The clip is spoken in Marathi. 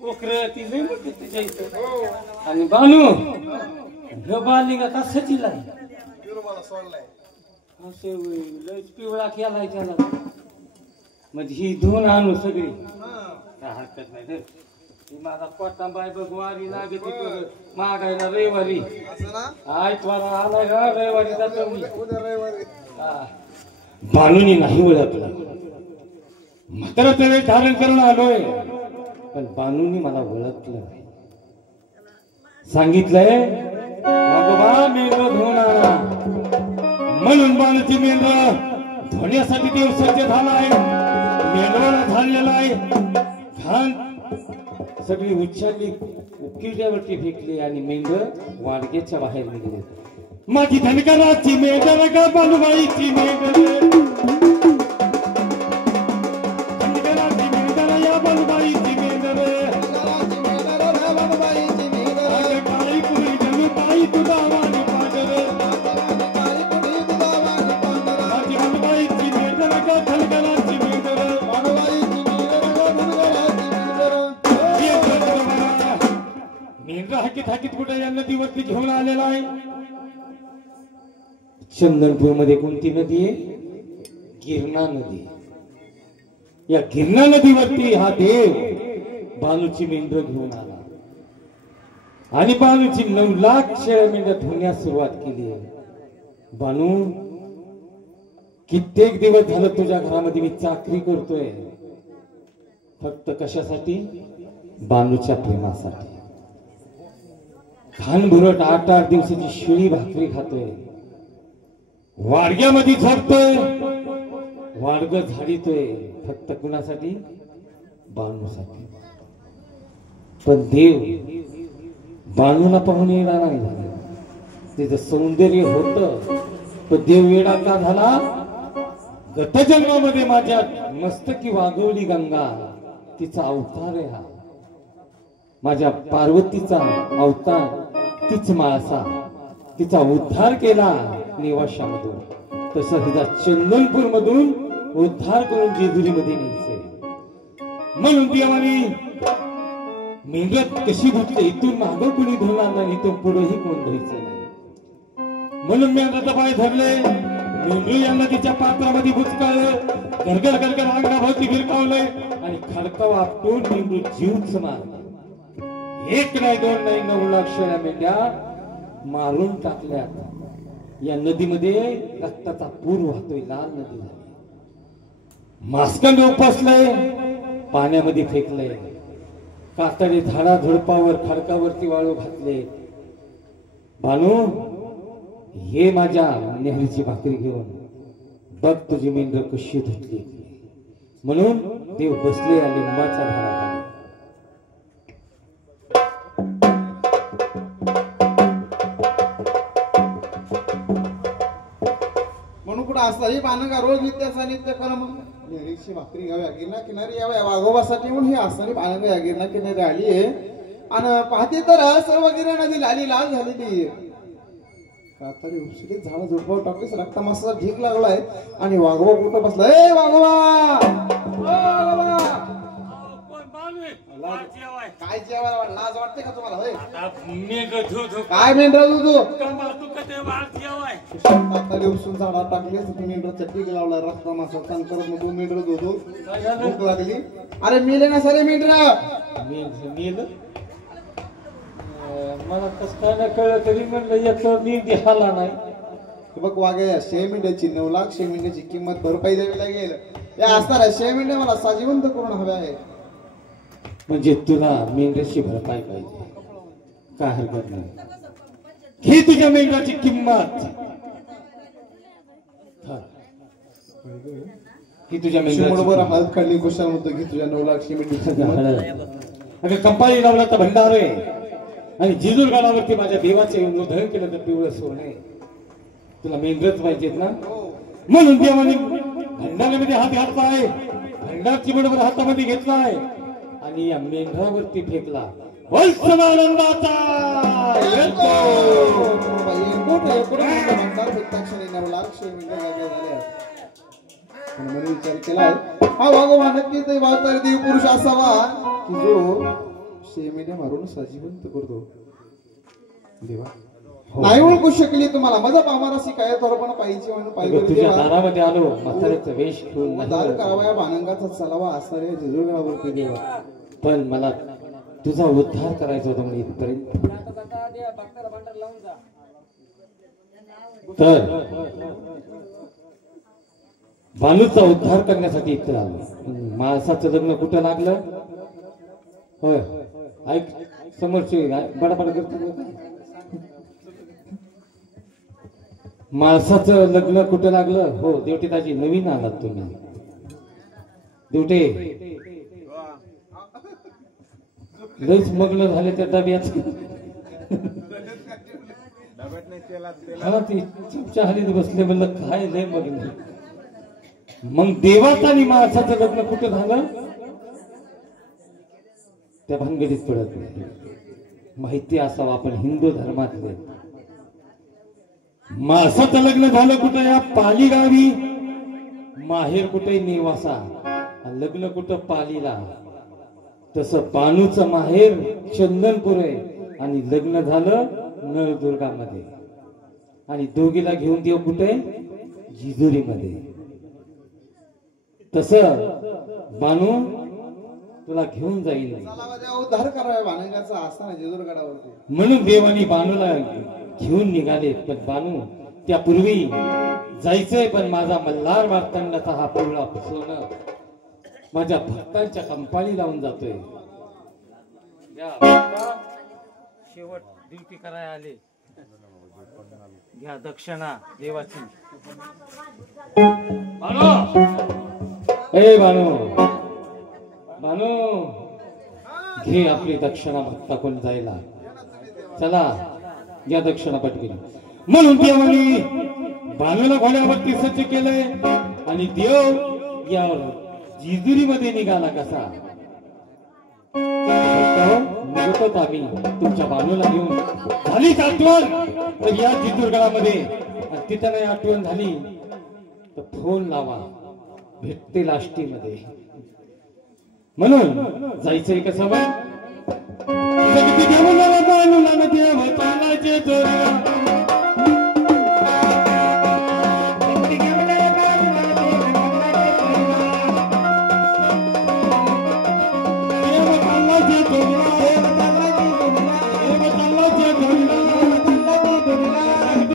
पोखर ती लई मोठी तुझ्या इथं आणि बानू ह्यो बालिंगा कशाची लाई मला सोडलाय असे लयच पिवळा केलाय त्याला म्हणजे ही धुवून आणू सगळी काय हरकत नाही रे ही माझा कोटांबाई बघ वारी लागते परत मागायला रविवारी असं ना आयतवारा आलाय का रविवारी जातो मी उद्या रविवारी बानूनी नाही ओळखलं मात्र तरी धारण करून आलोय पण बानूनी मला ओळखलं सांगितलंय बाबा मेंढर धुवून आणा म्हणून बाणूची मेंढर धुण्यासाठी देव सज्ज झालाय मेंढराला झालेला आहे घाण सगळी उच्छाडली किल्ल्यावरती फेकली आणि मेंढर वाडग्याच्या बाहेर निघले माझी धनगराची मेंढर का बालूबाईची मेंढर धनगराची मेंढर या बालूबाईची मेंढर काळी पुरी जणू बाई तुझा वाणी पाजर माझी बालूबाईची मेंढर का धनगराची मेंढर मेंढर हाकीत हाकीत कुठे या नदीवरती घेऊन आलेला आहे चंदनपूर मध्ये कोणती नदी आहे गिरणा नदी या गिरणा नदीवरती हा देव बालूची मेंढर घेऊन आला आणि बालूची 9 लाख शेळ्या मेंढ्या धुण्यास सुरुवात केली आहे बानू कित्येक दिवस झालं तुझ्या घरामध्ये मी चाकरी करतोय फक्त कशासाठी बानूच्या प्रेमासाठी खानभुरट 8-8 दिवसाची शिळी भाकरी खातोय वाडग्यामध्ये झोपतोय वाडग झाडीतोय फक्त कुणासाठी बानूसाठी पण देव बानूला पाहून येणार नाही झाला तिचं सौंदर्य होत पण देव वेडा का झाला गत जन्मामध्ये माझ्या मस्तकी वागवली गंगा तिचा अवतार आहे हा माझ्या पार्वतीचा अवतार तीच माळसा तिचा उद्धार केला निवाशामधून तसं तिचा चंदनपूर मधून उद्धार करून जेजुरीमध्ये न्यायचे म्हणून देवाने मेंढर कशी धुतली इथून मागं कुणी धुणार नाही इथून पुढेही कोण धुयचं नाही म्हणून मेंढराचा पाय धरले मेंढरू यांना तिच्या पात्रामध्ये बुचकाळलं गरगर गरगर अंगणाभोवती भिरकावलंय आणि खडकाव आपटून मेंढरू जीवच मारला 1 नाही 2 नाही 9 लाख शेळ्या मेंढ्या मारून टाकल्या या नदीमध्ये रक्ताचा पूर वाहतोय लाल नदी झाली मास्कंड उपसलंय पाण्यामध्ये फेकलंय कातडे झाडा झुडपावर खडकावरती वाळू घातले बानू हे माझ्या नेहरीची भाकरी घेऊन बघ तुझी मेंढर कशी धुतली म्हणून देव बसले आणि लिंबाच्या झाडाखाली असताही पानगा रोज नित्याचा नित्य कर्म नेहरीची भाकरी घ्याव्या गिरणा किनारी याव्या वाघोबासाठी म्हणून ही असतानी पानगा गिरणा किनारी आली आहे आणि पाहते तर सर्व गिरणा नदी लाली लाल झालेली कातडी उपसलीत झाडं झुडपावर टाकलीस रक्तामासाचा ढीक लागलाय आणि वाघोबा कुठं बसला ए वाघोबा काय जेवायला लाज वाटते का तुम्हाला काय मेंढर उसून झाडा टाकले मेंढर चटणी लावला रस्ता मासा करत मग 2 मेंढर धुतो भूक लागली अरे मेले ना सारे मेंढर मला कसं काय नाही कळलं तरी म्हणलं एक नीट दिसाला नाही बघ वाघ्या 6 मेंढ्याची 9 लाख 6 मेंढ्याची किंमत भरपाई द्यावी लागेल या असणार 6 मेंढ्या मला साजिवंत करून हव्या आहे म्हणजे तुला मेंढ्याची भरपाई पाहिजे काय हरकत नाही ही तुझ्या मेंढ्याची किंमत ही तुझ्या मेंढ्यावर हळद काढली गोष्ट म्हणतो की तुझ्या 9 लाख मेंढी कंपाळी लावला तर भंडार आहे आणि जिजूर गाडावरती माझ्या देवाचे येऊन धन केलं तर पिवळं सोने तुला मेंढरच पाहिजेत ना म्हणून देवाने भंडाऱ्यामध्ये हात घातलाय भंडारची बरोबर हातामध्ये घेतलाय आणि या मेंढरावरती फेकला वत्सवानंदाचा विचार केलाय हा भगवान नक्कीच देव पुरुष असावा की जो शेमेने मारून सजीवंत करतो देवा. नाही ओळखू शकली तुम्हाला माझा पामाराशी काय तोरपण पाहिजे म्हणून पाहिजे तुझ्या दारामध्ये आलो म्हाताऱ्याचा वेश घेऊन दार करावा या बानंगाचा चलावा असणाऱ्या जिजुळगावावरती देवा. पण मला तुझा उद्धार करायचा होता म्हणजे इथपर्यंत. तर बालूचा उद्धार करण्यासाठी इथं आलो. माणसाचं लग्न कुठं लागलं? होय ऐक समोरचे बडाबड करतो. माणसाचं लग्न कुठं लागलं? हो देवटे ताजी नवीन आलात तुम्ही. देवटे लईच मग्न झाले त्या डब्याच. हा ती चुपच्या हालीत बसले म्हणलं काय लय मग्न. मग देवाचं आणि माणसाचं लग्न कुठं झालं? त्या भानगडीत पडत नाही. माहिती असावं आपण हिंदू धर्मातले. माणसाचं लग्न झालं कुठं? या पाली गावी. माहेर कुठे? नेवासा. लग्न कुठं? पालीला. तसं बानूचं माहेर चंदनपूर आहे आणि लग्न झालं नळदुर्गामध्ये. आणि दोघीला घेऊन देव कुठे? जिजुरीमध्ये. तसं बानू तुला घेऊन जाईल. उद्धार करावा बानंगाचा असताना जिजुरगडावरती. म्हणून देवानी बानूला घेऊन निघाले. पण बानू त्यापूर्वी जायचंय. पण माझा मल्हार मार्तंडाचा हा पिवळा सोनं माझ्या भक्तांच्या कंपाळी लावून जातोय. शेवट ड्युटी करायला आले. घ्या दक्षिणा देवाची. बानू ए बानू बानू घे आपली दक्षिणा भक्ता कोण जायला. चला या दक्षिणा पटकन. म्हणून देवानी बानूला घोड्यावरती सज्ज केलंय आणि देव या जिजुरीमध्ये निघाला कसा? निघतोच आम्ही तुमच्या बानूला घेऊन. झालीच आठवण तर या जिजुरगडामध्ये. तिथं नाही आठवण झाली तर फोन लावा, भेटते लाष्टीमध्ये. म्हणून जायचंय कसं? बानूला देव चालायचे जोर.